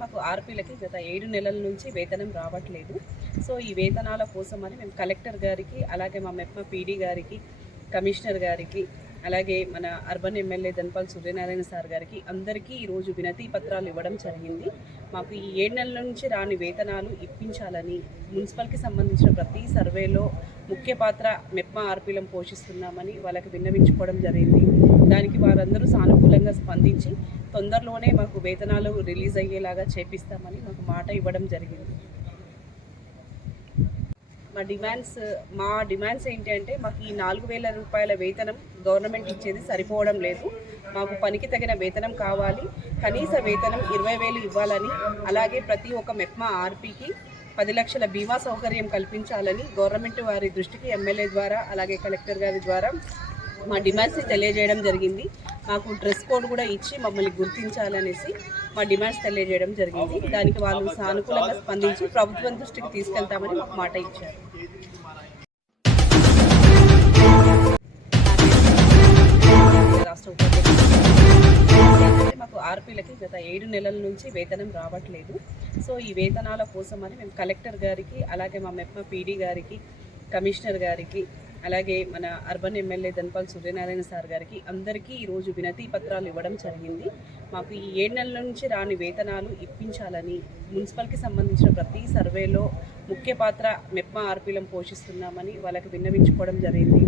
మాకు ఆర్పీలకి గత ఏడు నెలల నుంచి వేతనం రావట్లేదు. సో ఈ వేతనాల కోసం అని మేము కలెక్టర్ గారికి అలాగే మా మెప్మ పీడీ గారికి కమిషనర్ గారికి అలాగే మన urban MLA Dhanpal Suryanarayana sir గారికి అందరికీ ఈరోజు వినతి పత్రాలు ఇవ్వడం జరిగింది. మాకు ఈ ఏడు నెలల నుంచి రాని వేతనాలు ఇప్పించాలని మున్సిపల్కి సంబంధించిన ప్రతి సర్వేలో ముఖ్య పాత్ర మెప్మ ఆర్పీలం పోషిస్తున్నామని వాళ్ళకి విన్నవించుకోవడం జరిగింది. దానికి వారందరూ సానుకూలంగా స్పందించి తొందరలోనే మాకు వేతనాలు రిలీజ్ అయ్యేలాగా చేపిస్తామని మాకు మాట ఇవ్వడం జరిగింది. మా డిమాండ్స్ మా డిమాండ్స్ ఏంటి అంటే మాకు ఈ నాలుగు వేల రూపాయల వేతనం గవర్నమెంట్ ఇచ్చేది సరిపోవడం లేదు. మాకు పనికి తగిన వేతనం కావాలి. కనీస వేతనం ఇరవై వేలు ఇవ్వాలని అలాగే ప్రతి ఒక్క మెప్మా ఆర్పీకి పది లక్షల బీమా సౌకర్యం కల్పించాలని గవర్నమెంట్ వారి దృష్టికి ఎమ్మెల్యే ద్వారా అలాగే కలెక్టర్ గారి ద్వారా మా డిమాండ్స్ని తెలియజేయడం జరిగింది. మాకు డ్రెస్ కోడ్ కూడా ఇచ్చి మమ్మల్ని గుర్తించాలనేసి మా డిమాండ్స్ తెలియజేయడం జరిగింది. దానికి వాళ్ళు సానుకూలంగా స్పందించి ప్రభుత్వం దృష్టికి తీసుకెళ్తామని మాకు మాట ఇచ్చారు. రాష్ట్ర మాకు ఆర్పీలకి గత ఏడు నెలల నుంచి వేతనం రావట్లేదు. సో ఈ వేతనాల కోసం అని మేము కలెక్టర్ గారికి అలాగే మా మెప్మ పీడీ గారికి కమిషనర్ గారికి అలాగే మన urban MLA Dhanpal Suryanarayana sir గారికి అందరికీ ఈరోజు వినతి పత్రాలు ఇవ్వడం జరిగింది. మాకు ఈ ఏడు నెలల నుంచి రాని వేతనాలు ఇప్పించాలని మున్సిపల్కి సంబంధించిన ప్రతి సర్వేలో ముఖ్య పాత్ర మెప్మ ఆర్పీలం పోషిస్తున్నామని వాళ్ళకి విన్నవించుకోవడం జరిగింది.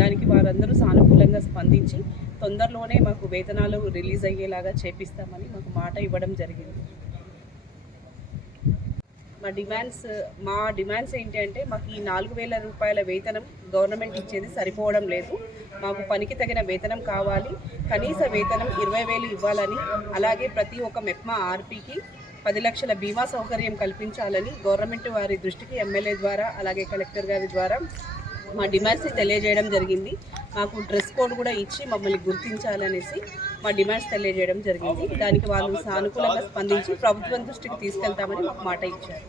దానికి వారందరూ సానుకూలంగా స్పందించి తొందరలోనే మాకు వేతనాలు రిలీజ్ అయ్యేలాగా చేపిస్తామని మాకు మాట ఇవ్వడం జరిగింది. మా డిమాండ్స్ మా డిమాండ్స్ ఏంటి అంటే మాకు ఈ నాలుగు వేల రూపాయల వేతనం గవర్నమెంట్ ఇచ్చేది సరిపోవడం లేదు. మాకు పనికి తగిన వేతనం కావాలి. కనీస వేతనం ఇరవై వేలు ఇవ్వాలని అలాగే ప్రతి ఒక్క మెప్మా ఆర్పీకి పది లక్షల బీమా సౌకర్యం కల్పించాలని గవర్నమెంట్ వారి దృష్టికి ఎమ్మెల్యే ద్వారా అలాగే కలెక్టర్ గారి ద్వారా మా డిమాండ్స్ని తెలియజేయడం జరిగింది. మాకు డ్రెస్ కోడ్ కూడా ఇచ్చి మమ్మల్ని గుర్తించాలనేసి మా డిమాండ్స్ తెలియజేయడం జరిగింది. దానికి వాళ్ళు సానుకూలంగా స్పందించి ప్రభుత్వం దృష్టికి తీసుకెళ్తామని మాకు మాట ఇచ్చారు.